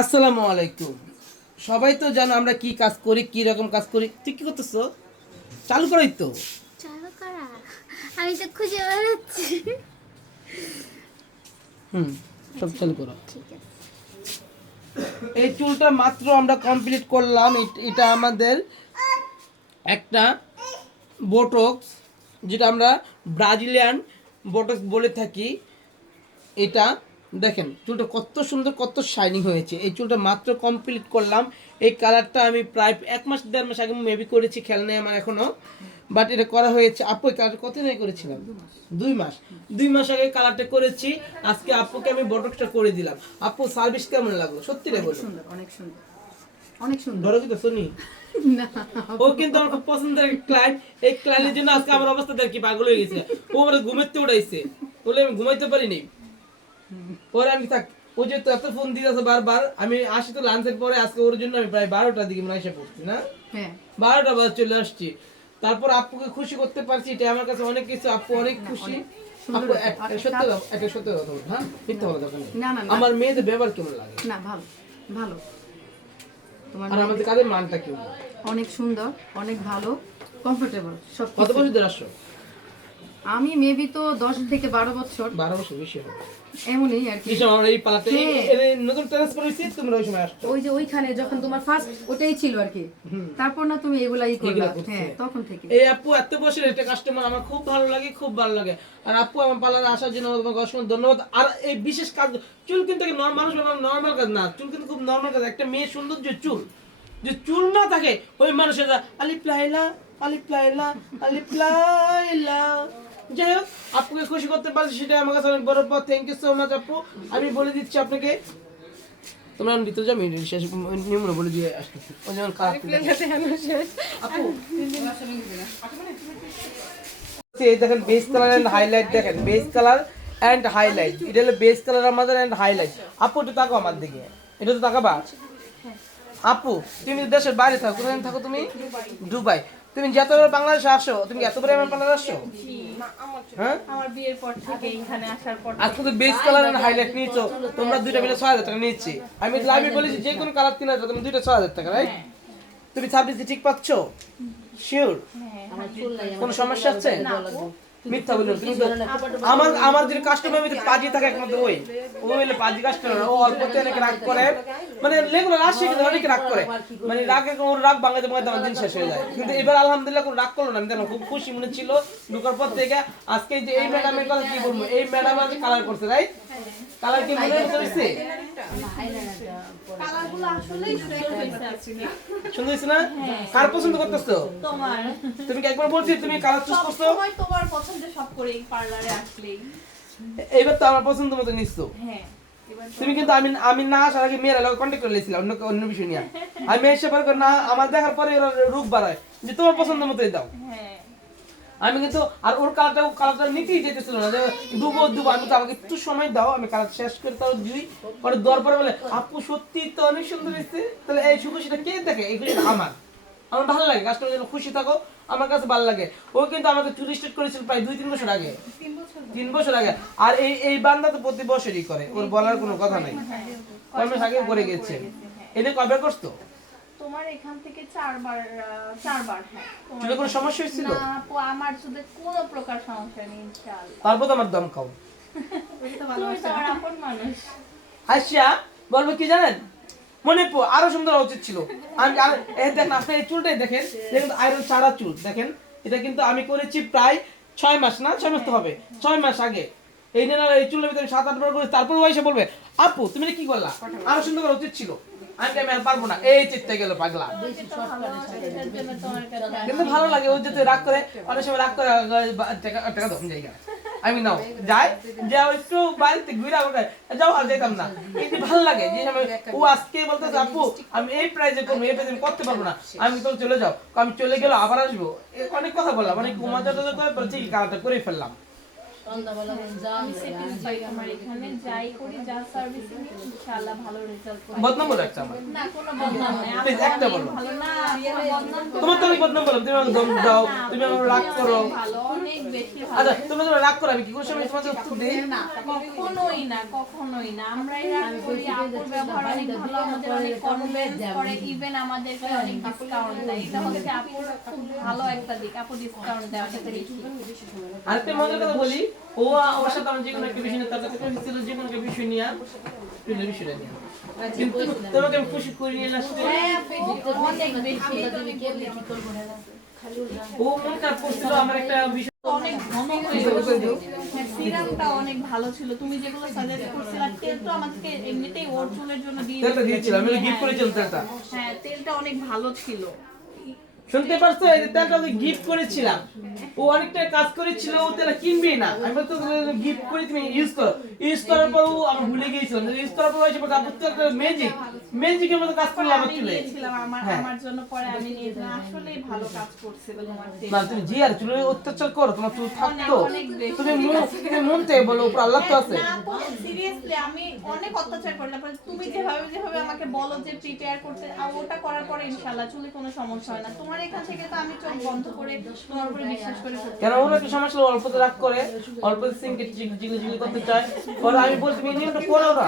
আসসালামু আলাইকুম। সবাই তো জানো আমরা কি কাজ করি, কি রকম কাজ করি। তুই কি করতেছ? চালু করাই তো। চালু করা আমি তো খুঁজে বেড়াচ্ছি। হুম, সব চালু করো। ঠিক আছে। এই চুলটা মাত্র আমরা কমপ্লিট করলাম। এটা আমাদের একটা বোটক্স, যেটা আমরা ব্রাজিলিয়ান বোটক্স বলে থাকি। এটা দেখেন চুলটা কত সুন্দর, কত শাইনিং হয়েছে। এই চুলটা মাত্র কমপ্লিট করলাম। এই কালারটা আমি প্রায় 1 মাস 1.5 মাস আগে মেবি করেছি, খেয়াল নেই আমার এখনো, বাট এটা করা হয়েছে। আপু এই কালারটা কত দিন করেছিলাম? 2 মাস। 2 মাস আগে কালারটা করেছি। আজকে আপুকে আমি বটক্সটা করে দিলাম। আপু সার্ভিস কেমন লাগলো? সত্যি রে বলো। সুন্দর, অনেক সুন্দর, অনেক সুন্দর। ধরো তো শুনি। না, ও কিন্তু আমার খুব পছন্দের ক্লায়েন্ট। এই ক্লায়েন্টের জন্য আজকে আমার অবস্থা দেখি পাগল হয়ে গেছে। ও আমার ঘুমাইতে উঠাইছে, বলে আমি ঘুমাইতে পারিনি। পরে আমি থাক, ও যেহেতু এত ফোন দিতেছে বারবার, আমি আসি তো লাঞ্চের পরে। আজকে ওর জন্য আমি প্রায় 12টার দিকে মনে এসে পড়ছি না, হ্যাঁ 12টা বাজে চলে আসছি। তারপর আপুকে খুশি করতে পারছি, এটা আমার কাছে অনেক কিছু। আপু অনেক খুশি। সুন্দর আপু হয়েছে। সত্যি একটা সত্যি কথা বল, হ্যাঁ মিথ্যা কথা দরকার নেই। না, না, না। আমার মেয়েদের ব্যবহার কেমন লাগে না, ভালো, ভালো। তোমার আর আমাদের কাদের মানটা কেমন? অনেক সুন্দর, অনেক ভালো, কমফোর্টেবল সব কত কিছু। বছর ধরে আসছো? আমি মেবি তো 10 থেকে 12 বছর 12 বছর বেশি হবে। এমনই আর কি। এই সময় আমরা এই পালাতে হ্যাঁ। নতুন ট্রান্সফার হয়েছি, তোমরা ওই সময় আসছো। ওই যে ওইখানে যখন তোমার ফার্স্ট ওটাই ছিল আর কি, তারপর না তুমি এগুলাই করলা। এগুলা করছো। হ্যাঁ, তখন থেকে। এই আপু এত বছর একটা কাস্টমার আমার খুব ভালো লাগে, খুব ভালো লাগে। আর আপু আমার পার্লারে আসার জন্য তোমাকে অসংখ্য ধন্যবাদ। আর এই বিশেষ কাজ, চুল কিন্তু মানুষ নর্মাল কাজ না, চুল কিন্তু খুব নর্মাল কাজ। একটা মেয়ে সৌন্দর্য চুল, যে চুল না থাকে ওই মানুষের আলিফ লাইলা, আলিফ লাইলা, আলিফ লাইলা। যাই হোক, আপুকে খুশি করতে পারছি, সেটা আমার কাছে অনেক বড় পথ। থ্যাংক ইউ সো মাচ আপু। আমি বলে দিচ্ছি আপনাকে, তোমরা ভিতরে যাও, আমি শেষ নিয়মগুলো বলে দিয়ে আসতেছি। ওই যেমন কাজ আপু এই দেখেন বেস কালার এন্ড হাইলাইট, দেখেন বেস কালার এন্ড হাইলাইট। এটা হলো বেস কালার আমাদের এন্ড হাইলাইট। আপু একটু তাকাও আমার দিকে, এটা তো তাকাবা। আপু তুমি দেশের বাইরে থাকো, কোথায় থাকো তুমি? দুবাই। তুমি যতবার বাংলাদেশে আসো, তুমি এতবার আমার বাংলাদেশ আসো? হ্যাঁ, আমার বিয়ের পর থেকে এখানে আসার পর আজকে তো বেস কালার এন্ড হাইলাইট নিয়েছো তোমরা, দুইটা মিলে 6,000 টাকা নিচ্ছি। আমি লাইভে বলেছি যে কোনো কালার 3,000, তুমি দুইটা 6,000 টাকা, রাইট? তুমি সার্ভিস ঠিক পাচ্ছ? শিওর? কোনো সমস্যা আছে? মিথ্যা বললো তুমি তো। আমার যে কাস্টমার পাজি থাকে একমাত্র ওই হইলে পাজি কাস্টমার। ও অল্পতে অনেক রাগ করে, মানে রেগুলার আসে কিন্তু অনেক রাগ করে, মানে রাগে ওর রাগ ভাঙাতে ভাঙাতে আমার দিন শেষ হয়ে যায়। কিন্তু এবার আলহামদুলিল্লাহ কোনো রাগ করলো না। আমি দেখলাম খুব খুশি মনে ছিল ঢোকার পর থেকে। আজকে যে এই ম্যাডামের কথা কি বলবো, এই ম্যাডাম আজকে কালার করছে, রাইট? কালার কি মনে হচ্ছে? কালারগুলো আসলেই সুন্দর হয়েছে আজকে। সুন্দর হয়েছে না? কার পছন্দ করতেছো তোমার তুমি? কি একবার বলছি তুমি কালার চুজ করছো? সবসময় তোমার পছন্দের সব করেই পার্লারে আসলেই। এইবার তো আমার পছন্দ মতো নিচ্ছো। হ্যাঁ, এবার তুমি কিন্তু আমি না আসার আগে মেয়েরা লোক কন্ট্যাক্ট করে লেছিলাম অন্য বিষয় নিয়ে। আমি এসে পরে না, আমার দেখার পরে ওরা রূপ বাড়ায় যে তোমার পছন্দ মতোই দাও। হ্যাঁ, আমি কিন্তু আর ওর কালারটা নিতেই যেতেছিল না, যে ডুবো। আমি তো আমাকে একটু সময় দাও, আমি কালার শেষ করে তাও দিই। পরে দেওয়ার পরে বলে আপু সত্যি তো অনেক সুন্দর হয়েছে। তাহলে এই খুশিটা কে দেখে? এই খুশিটা আমার ভালো লাগে। কাস্টমার যেন খুশি থাকো, আমার কাছে ভালো লাগে। ও কিন্তু আমাদের চুরি স্টেট করেছিল প্রায় 2-3 বছর আগে, 3 বছর আগে। আর এই বান্দা তো প্রতি বছরই করে, ওর বলার কোনো কথা নাই। কয় মাস আগে করে গেছে। এনে কবে করছো? তোমার এখান থেকে চারবার হ্যাঁ। চুলে কোনো সমস্যা হয়েছিল? না আপু, আমার চুলে কোনো প্রকার সমস্যা নেই ইনশাআল্লাহ। তারপর তো আমার দম খাও। তুমি তো আমার আপন মানুষ। হাসিয়া বলবো কি জানেন, মনে আরো সুন্দর হওয়া উচিত ছিল। আমি দেখেন আপনার এই চুলটাই দেখেন, দেখেন আয়রন ছাড়া চুল দেখেন। এটা কিন্তু আমি করেছি প্রায় 6 মাস, না 6 মাস তো হবে, 6 মাস আগে। এই না এই চুলের ভিতরে 7-8 বার করে, তারপর ও এসে বলবে আপু তুমি কি করলা, আরো সুন্দর করা উচিত ছিল। আমি আর পারবো না, এই চিত্তে গেল পাগলা। এটার জন্য তোমার কাছে কিন্তু ভালো লাগে, ও যেতে রাগ করে, অনেক সময় রাগ করে টাকা দাও জায়গা। আমি নাও যাই, যাও একটু বাড়িতে ঘুরে আমাকে যাও, আর যেতাম না। কিন্তু ভালো লাগে যে ও আজকে বলতেছে আপু আমি এই প্রাইজে করবো, এই প্রাইজে করতে পারবো না, আমি তো চলে যাও। আমি চলে গেলে আবার আসবো, অনেক কথা বললাম, অনেক মজা টজা করে ঠিকই কাজটা করে ফেললাম। আমি satisfied আমার এখানে যাই করি, যা সার্ভিসিং ইনশাআল্লাহ ভালো রেজাল্ট পাই। বদনাম বলে একটা আমার না কোনো বদনাম নাই, Please, আপু একটা অনেক বলো। ভালো না, কোনো বদনাম করবো তোমার তো আমি বদনাম বললাম, তুমি আমাকে দম দাও, তুমি আমাকে রাগ করো। ভালো, অনেক বেশি ভালো। আচ্ছা তুমি যখন রাগ করো আমি কি করে সময় তোমাকে উত্তর দিই? কখনোই না, কখনোই না। আমরাই রাগ করি, আপুর ব্যবহার অনেক ভালো, আমাদের অনেক কনভিন্স করে, ইভেন আমাদেরকে অনেক ডিসকাউন্ট দেয়। এটা হচ্ছে আপুর খুব ভালো একটা দিক, আপু ডিসকাউন্ট দেয় আমাদের বেশি। আরেকটা মজার কথা বলি, ওর সাথে আমার যে কোনো একটা বিষয় নিয়ে তার কাছে ছিল, যে কোনো একটা বিষয় নিয়ে তুলে বিষয়টা নিয়ে, কিন্তু তোমাকে আমি খুশি করিয়ে লাস্টে হ্যাঁ আপু, অনেক বেশি। ও মন খারাপ করছিল আমার একটা বিষয়। অনেক ঘন হয়ে গেছে। সিরামটা অনেক ভালো ছিল, তুমি যেগুলো সাজেস্ট করছিলা। তেলটা আমাদেরকে এমনিতেই ওর চুলের জন্য দিয়ে তেলটা দিয়েছিলাম, আমি গিফট করেছিলাম তেলটা। হ্যাঁ, তেলটা অনেক ভালো ছিল। শুনতে পারছো, এই যে তেলটা ওকে গিফট করেছিলাম, ও অনেকটা কাজ করেছিল, ও তেলটা কিনবেই না, আমি বলতো গিফট করে তুমি ইউজ করো। ইউজ করার পর ও আমি ভুলে গিয়েছিলাম, ইউজ করার পর এসে বলছে আপু তেলটা ম্যাজিকের মতো কাজ করলো আমার আমি চুলে। নিয়েছিলাম হ্যাঁ। আমার জন্য, পরে আমি নিয়েছিলাম, আসলেই ভালো কাজ করছিল তোমার তেল। না তুমি জি আর চুলে অত্যাচার করো, তোমার চুল থাকতো, অনেক বেশি। তুমি মন থেকে বলো উপর আল্লাহ তো আছে। না আপু, সিরিয়াসলি আমি অনেক অত্যাচার করি। তারপরে তুমি যেভাবে আমাকে বলো যে প্রিপেয়ার করতে, আর ওটা করার পরে ইনশাআল্লাহ চুলে কোনো সমস্যা হয় না। তোমার এখান থেকে তো আমি চোখ বন্ধ করে তোমার উপরে বিশ্বাস করে করতে কেন ওর একটা সমস্যা হলো, অল্পতে রাগ করে, অল্পতে সিঙ্কে জিগলি করতে চায়, পরে আমি বলছি তুমি নিয়মটা করো না,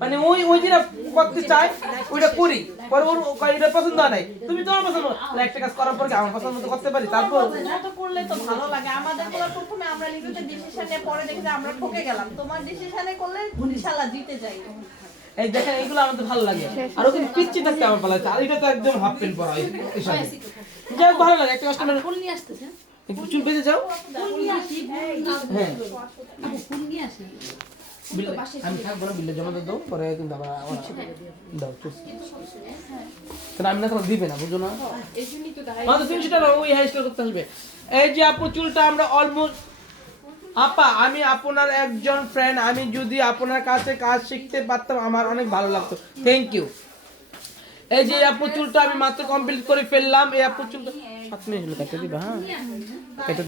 মানে ওই যেটা করতে চায় ওইটা করি, পরে ওর এটা পছন্দ হয় নাই, তুমি তোমার পছন্দ একটা কাজ করার পর কি আমার পছন্দ মতো করতে পারি, তারপর মতো করলে তো ভালো লাগে। আমাদের গুলো প্রথমে আমরা নিজেদের ডিসিশন নিয়ে পরে দেখি যে আমরা ঠকে গেলাম। তোমার ডিসিশনে করলে ইনশাআল্লাহ জিতে যাই। এই দেখেন এইগুলো আমাদের ভালো লাগে, আর ওকে পিচ্ছি থাকতে আমার ভালো লাগে, আর এটা তো একদম হাফ প্যান্ট পরা এই সাথে যাই ভালো লাগে। একটা কাস্টমার ফুল নিয়ে আসতেছে, একটু চুল বেঁধে যাও। হ্যাঁ আমি থাকবো না, বিলে জমা দাও, পরে কিন্তু আবার দাও চুল, কারণ আমি না তোমার দিবে না, বুঝো না, মাত্র 300 টাকা ওই হেয়ার স্টাইল করতে আসবে। এই যে আপু চুলটা আমরা অলমোস্ট, আপা আমি আপনার একজন ফ্রেন্ড, আমি যদি আপনার কাছে কাজ শিখতে পারতাম আমার অনেক ভালো লাগতো, থ্যাংক ইউ। এই যে আপু চুলটা আমি মাত্র কমপ্লিট করে ফেললাম, এই আপু চুলটা 7 মিনিট হলো, কেটে দিবা, হ্যাঁ কেটে